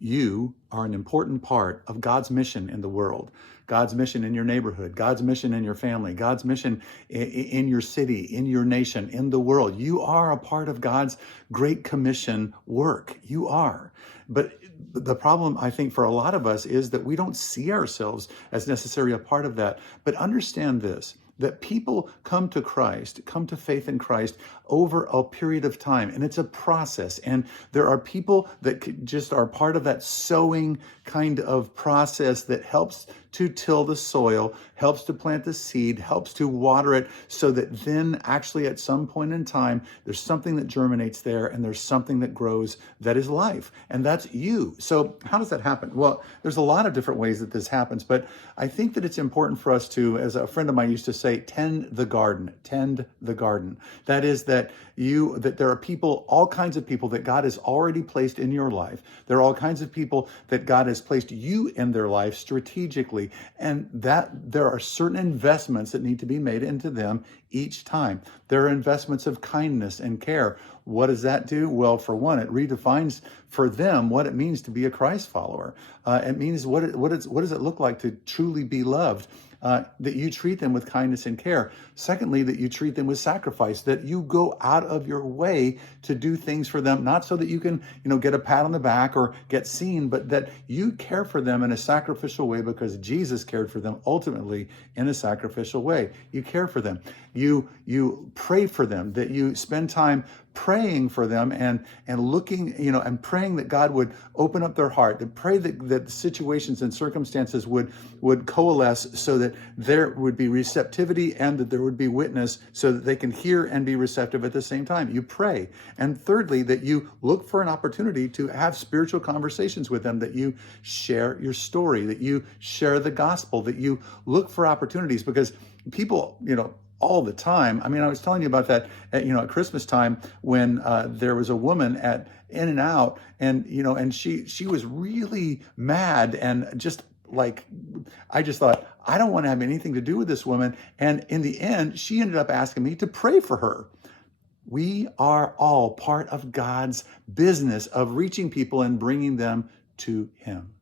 You are an important part of God's mission in the world, God's mission in your neighborhood, God's mission in your family, God's mission in your city, in your nation, in the world. You are a part of God's Great Commission work. You are. But the problem, I think, for a lot of us is that we don't see ourselves as necessarily a part of that. But understand this, that people come to Christ, come to faith in Christ over a period of time. And it's a process. And there are people that just are part of that sowing kind of process that helps to till the soil, helps to plant the seed, helps to water it, so that then actually at some point in time, there's something that germinates there and there's something that grows that is life. And that's you. So how does that happen? Well, there's a lot of different ways that this happens, but I think that it's important for us to, as a friend of mine used to say, tend the garden, tend the garden. That is that there are people, all kinds of people that God has already placed in your life. There are all kinds of people that God has placed you in their life strategically, and that there are certain investments that need to be made into them each time. There are investments of kindness and care. What does that do? Well, for one, it redefines for them what it means to be a Christ follower. It means what does it look like to truly be loved? That you treat them with kindness and care. Secondly, that you treat them with sacrifice, that you go out of your way to do things for them, not so that you can, get a pat on the back or get seen, but that you care for them in a sacrificial way because Jesus cared for them ultimately in a sacrificial way. You care for them. You pray for them, that you spend time praying for them and looking, and praying that God would open up their heart, to pray that the situations and circumstances would coalesce so that there would be receptivity and that there would be witness so that they can hear and be receptive at the same time. You pray. And thirdly, that you look for an opportunity to have spiritual conversations with them, that you share your story, that you share the gospel, that you look for opportunities, because people, all the time. I mean, I was telling you about that at Christmas time when there was a woman at In-N-Out, and she was really mad, and just like, I just thought, I don't want to have anything to do with this woman. And in the end, she ended up asking me to pray for her. We are all part of God's business of reaching people and bringing them to Him.